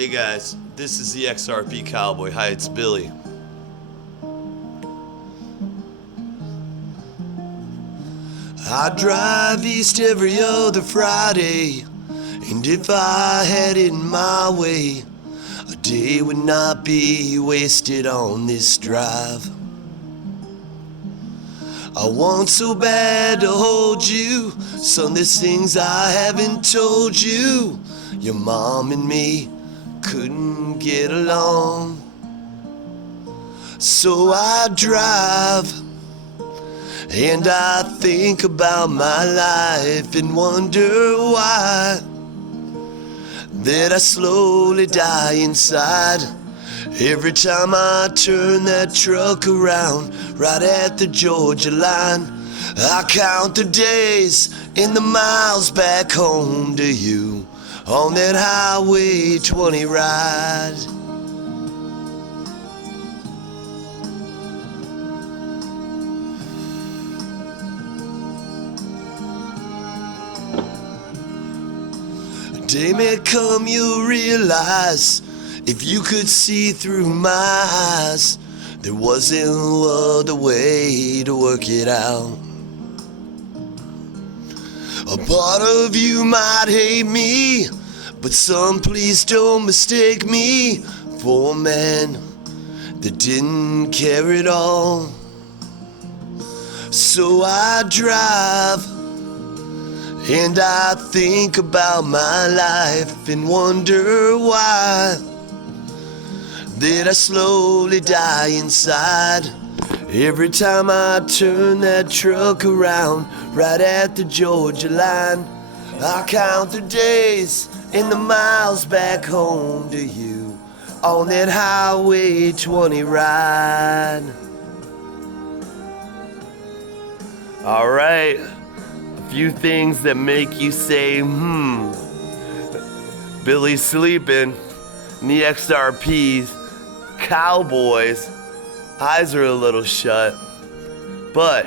Hey guys, this is the XRP Cowboy. Hi, it's Billy. I drive east every other Friday, and if I had it my way, a day would not be wasted on this drive. I want so bad to hold you, son, there's things I haven't told you. Your mom and me couldn't get along, so I drive and I think about my life and wonder why that I slowly die inside every time I turn that truck around right at the Georgia line. I count the days and the miles back home to you on that Highway 20 ride. A day may come you'll realize, if you could see through my eyes, there wasn't no other way to work it out. A part of you might hate me, but son, please don't mistake me for a man that didn't care at all. So I drive and I think about my life and wonder why that I slowly die inside every time I turn that truck around right at the Georgia line. I count the days and the miles back home to you on that Highway 20 ride. All right, a few things that make you say, Billy's sleeping, and the XRP's Cowboys eyes are a little shut, but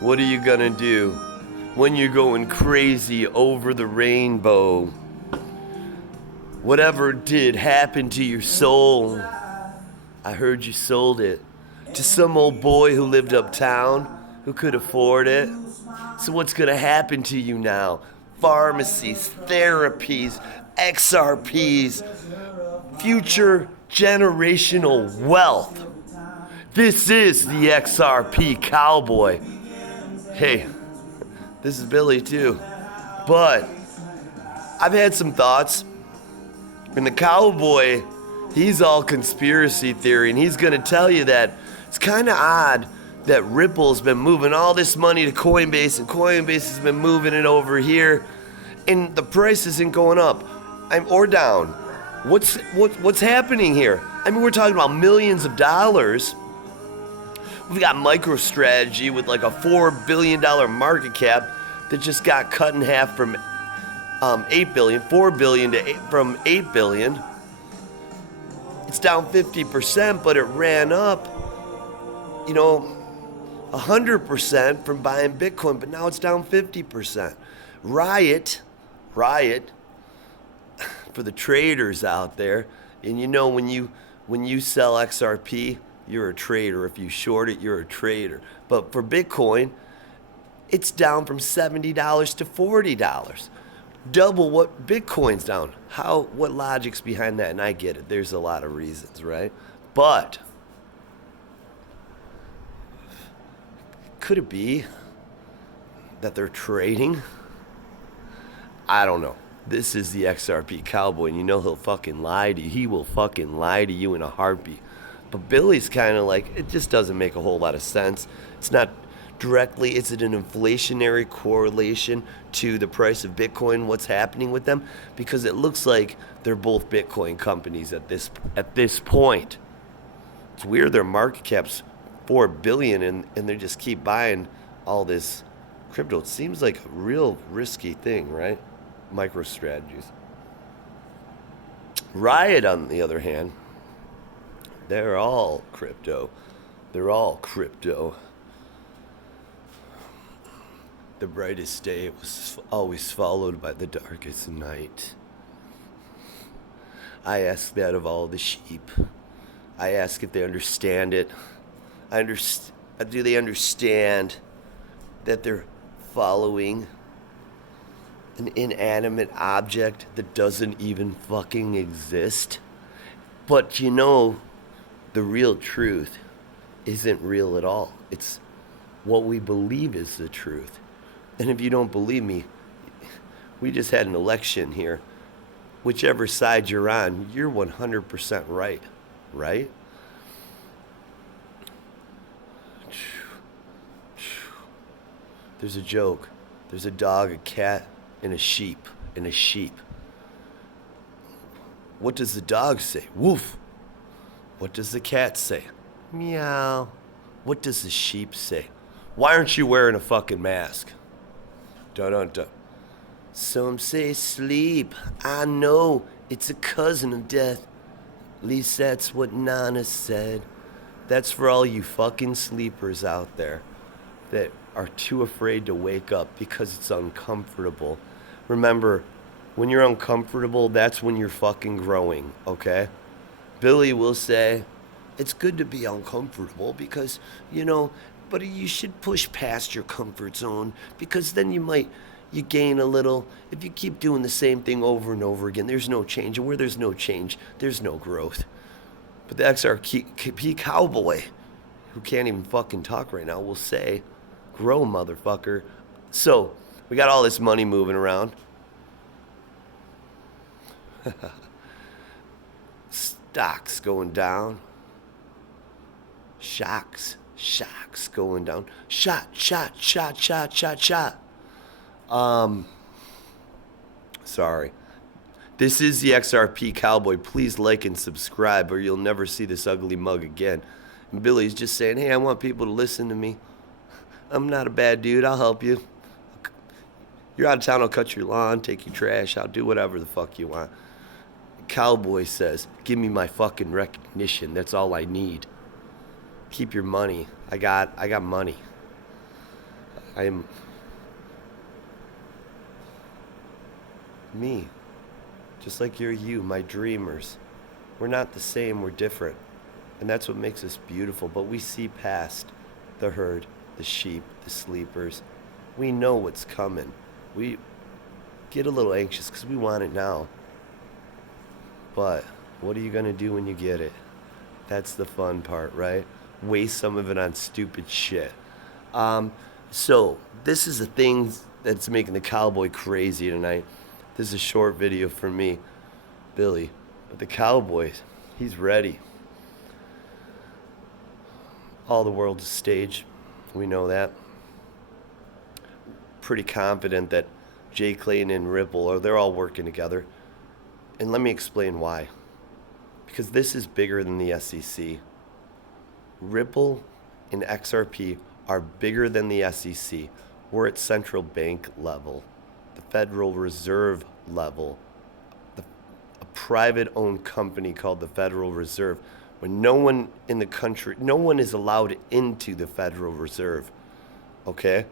what are you gonna do when you're going crazy over the rainbow? Whatever did happen to your soul, I heard you sold it to some old boy who lived uptown who could afford it. So what's gonna happen to you now? Pharmacies, therapies, XRPs, future generational wealth. This is the XRP Cowboy. Hey, this is Billy too. But I've had some thoughts. And the Cowboy, he's all conspiracy theory, and he's gonna tell you that it's kind of odd that Ripple's been moving all this money to Coinbase, and Coinbase has been moving it over here, and the price isn't going up or down. What's happening here? I mean, we're talking about millions of dollars. We've got MicroStrategy with like a $4 billion market cap that just got cut in half from 8 billion, 4 billion from 8 billion. It's down 50%, but it ran up, 100% from buying Bitcoin, but now it's down 50%. Riot, for the traders out there, and when you sell XRP, you're a trader. If you short it, you're a trader. But for Bitcoin, it's down from $70 to $40. Double what Bitcoin's down. What logic's behind that? And I get it. There's a lot of reasons, right? But could it be that they're trading? I don't know. This is the XRP Cowboy, and he'll fucking lie to you. He will fucking lie to you in a heartbeat. But Billy's kind of like, it just doesn't make a whole lot of sense. It's not directly, is it an inflationary correlation to the price of Bitcoin, what's happening with them? Because it looks like they're both Bitcoin companies at this point. It's weird, their market cap's $4 billion, and they just keep buying all this crypto. It seems like a real risky thing, right? MicroStrategies. Riot, on the other hand, they're all crypto. They're all crypto. The brightest day was always followed by the darkest night. I ask that of all the sheep. I ask if they understand it. Do they understand that they're following an inanimate object that doesn't even fucking exist? But you know, the real truth isn't real at all. It's what we believe is the truth. And if you don't believe me, we just had an election here. Whichever side you're on, you're 100% right, right? There's a joke. There's a dog, a cat, and a sheep. And a sheep. What does the dog say? Woof. What does the cat say? Meow. What does the sheep say? Why aren't you wearing a fucking mask? Dun dun dun. Some say sleep. I know it's a cousin of death. At least that's what Nana said. That's for all you fucking sleepers out there that are too afraid to wake up because it's uncomfortable. Remember, when you're uncomfortable, that's when you're fucking growing, okay? Billy will say, it's good to be uncomfortable because, but you should push past your comfort zone because then you gain a little. If you keep doing the same thing over and over again, there's no change. And where there's no change, there's no growth. But the XRP Cowboy, who can't even fucking talk right now, will say, grow, motherfucker. So, we got all this money moving around. Stocks going down. Shocks going down. Shot. Sorry. This is the XRP Cowboy. Please like and subscribe or you'll never see this ugly mug again. And Billy's just saying, hey, I want people to listen to me. I'm not a bad dude. I'll help you. You're out of town, I'll cut your lawn, take your trash, I'll do whatever the fuck you want. Cowboy says, give me my fucking recognition. That's all I need. Keep your money. I got money. I am me. Just like you're you, my dreamers. We're not the same, we're different. And that's what makes us beautiful. But we see past the herd, the sheep, the sleepers. We know what's coming. We get a little anxious because we want it now. But what are you going to do when you get it? That's the fun part, right? Waste some of it on stupid shit. So this is the thing that's making the Cowboy crazy tonight. This is a short video for me, Billy. But the Cowboy, he's ready. All the world's a stage. We know that. Pretty confident that Jay Clayton and Ripple, they're all working together. And let me explain why. Because this is bigger than the SEC. Ripple and XRP are bigger than the SEC. We're at central bank level, the Federal Reserve level, a private-owned company called the Federal Reserve. When no one in the country, no one is allowed into the Federal Reserve, okay?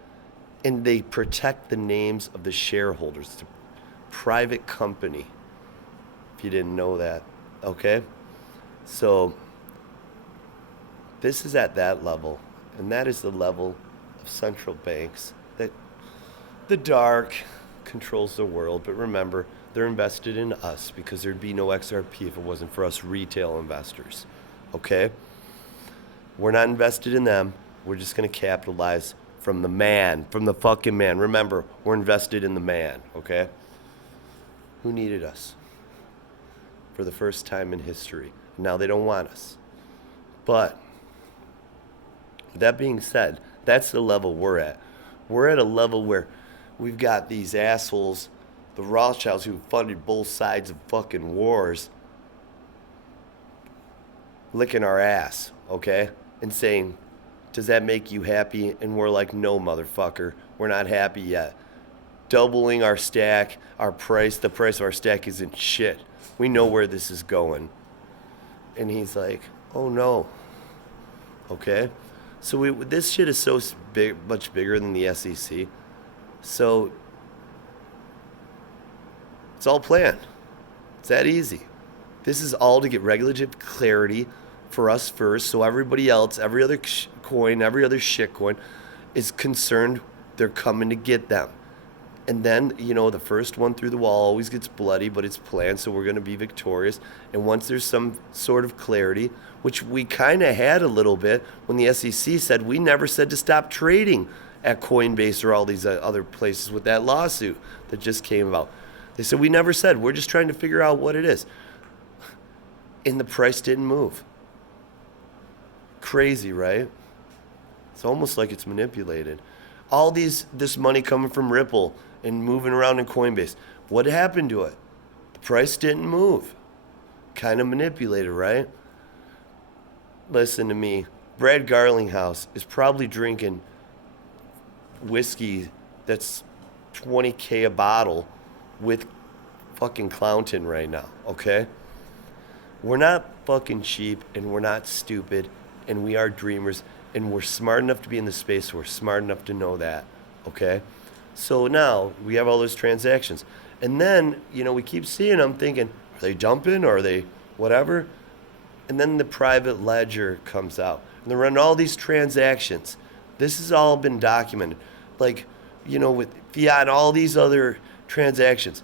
And they protect the names of the shareholders. It's a private company, if you didn't know that, okay? So this is at that level, and that is the level of central banks that the dark controls the world. But remember, they're invested in us because there'd be no XRP if it wasn't for us retail investors, okay? We're not invested in them. We're just going to capitalize from the man, from the fucking man. Remember, we're invested in the man, okay? Who needed us for the first time in history? Now they don't want us. But that being said, that's the level we're at. We're at a level where we've got these assholes, the Rothschilds, who funded both sides of fucking wars, licking our ass, okay? And saying, does that make you happy? And we're like, no, motherfucker, we're not happy yet. Doubling our stack, the price of our stack isn't shit. We know where this is going. And he's like, oh no, okay? So this shit is so big, much bigger than the SEC. So it's all planned. It's that easy. This is all to get regulatory clarity for us first, so everybody else, every other coin, every other shit coin is concerned they're coming to get them. And then, the first one through the wall always gets bloody, but it's planned, so we're going to be victorious. And once there's some sort of clarity, which we kind of had a little bit when the SEC said we never said to stop trading at Coinbase or all these other places with that lawsuit that just came about. They said we never said, we're just trying to figure out what it is. And the price didn't move. Crazy, right? It's almost like it's manipulated. All this money coming from Ripple and moving around in Coinbase. What happened to it? The price didn't move. Kind of manipulated, right? Listen to me. Brad Garlinghouse is probably drinking whiskey that's $20K a bottle with fucking Clownton right now, okay? We're not fucking cheap, and we're not stupid, and we are dreamers, and we're smart enough to be in the space. We're smart enough to know that, okay? So now we have all those transactions. And then, we keep seeing them thinking, are they dumping or are they whatever? And then the private ledger comes out. And they're running all these transactions. This has all been documented. Like, with fiat and all these other transactions.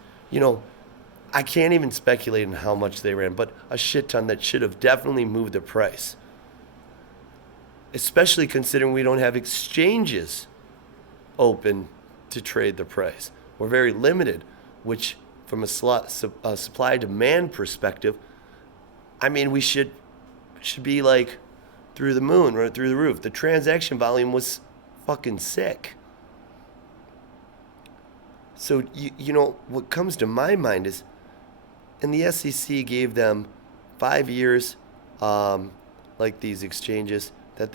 I can't even speculate on how much they ran, but a shit ton that should have definitely moved the price. Especially considering we don't have exchanges open to trade the price. We're very limited, which from a supply-demand perspective, we should be like through the moon, right through the roof. The transaction volume was fucking sick. So, what comes to my mind is, and the SEC gave them 5 years, like these exchanges, that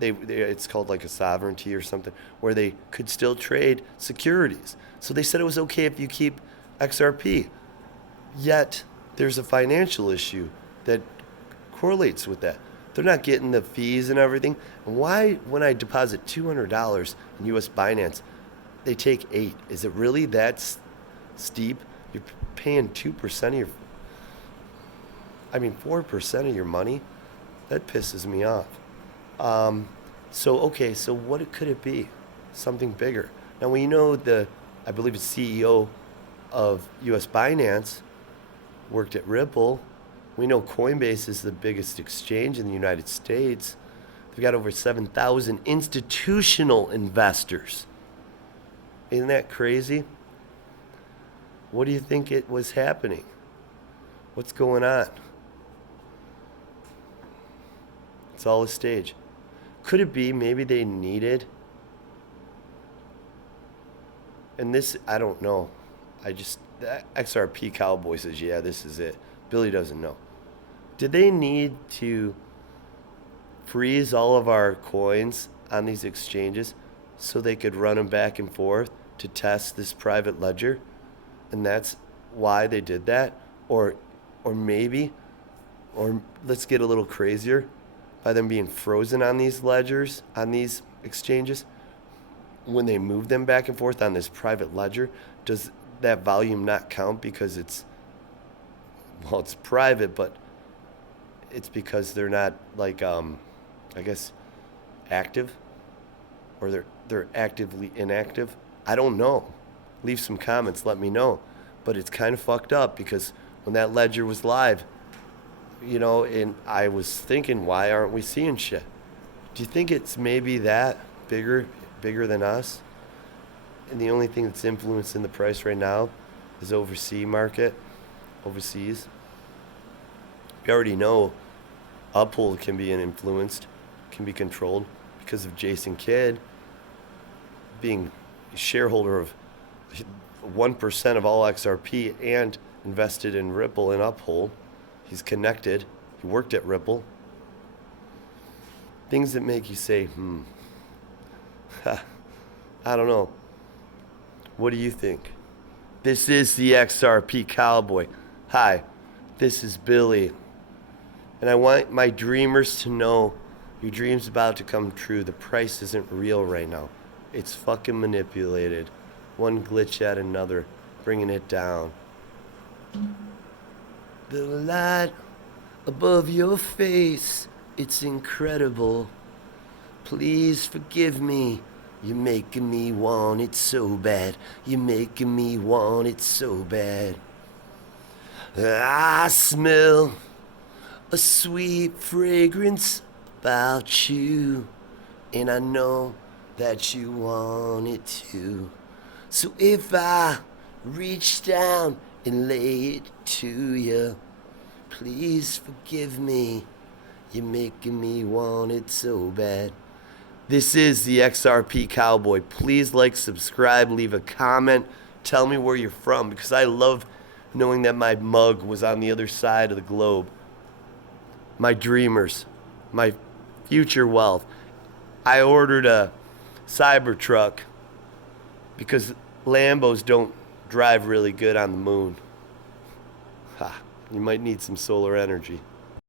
it's called like a sovereignty or something, where they could still trade securities. So they said it was okay if you keep XRP. Yet, there's a financial issue that correlates with that. They're not getting the fees and everything. And why, when I deposit $200 in US Binance, they take 8? Is it really that steep? You're paying 2% of your, 4% of your money? That pisses me off. So what could it be? Something bigger. Now, we know I believe it's CEO of US Binance worked at Ripple. We know Coinbase is the biggest exchange in the United States. They've got over 7,000 institutional investors. Isn't that crazy? What do you think it was happening? What's going on? It's all a stage. Could it be maybe they needed, and this, I don't know. The XRP Cowboy says, yeah, this is it. Billy doesn't know. Did they need to freeze all of our coins on these exchanges so they could run them back and forth to test this private ledger? And that's why they did that? Or maybe, or let's get a little crazier, by them being frozen on these ledgers, on these exchanges, when they move them back and forth on this private ledger, does that volume not count because it's private, but it's because they're not active, or they're actively inactive? I don't know. Leave some comments, let me know. But it's kind of fucked up because when that ledger was live, and I was thinking, why aren't we seeing shit? Do you think it's maybe that bigger than us? And the only thing that's influencing the price right now is overseas. We already know Uphold can be influenced, can be controlled because of Jason Kidd being a shareholder of 1% of all XRP and invested in Ripple and Uphold. He's connected. He worked at Ripple. Things that make you say, I don't know. What do you think? This is the XRP Cowboy. Hi, this is Billy. And I want my dreamers to know your dream's about to come true. The price isn't real right now. It's fucking manipulated. One glitch at another, bringing it down. The light above your face, it's incredible. Please forgive me. You're making me want it so bad. You're making me want it so bad. I smell a sweet fragrance about you, and I know that you want it too. So if I reach down and lay it to you, please forgive me. You're making me want it so bad. This is the XRP Cowboy. Please like, subscribe, leave a comment. Tell me where you're from, because I love knowing that my mug was on the other side of the globe. My dreamers, my future wealth. I ordered a Cybertruck because Lambos don't drive really good on the moon. Ha, you might need some solar energy.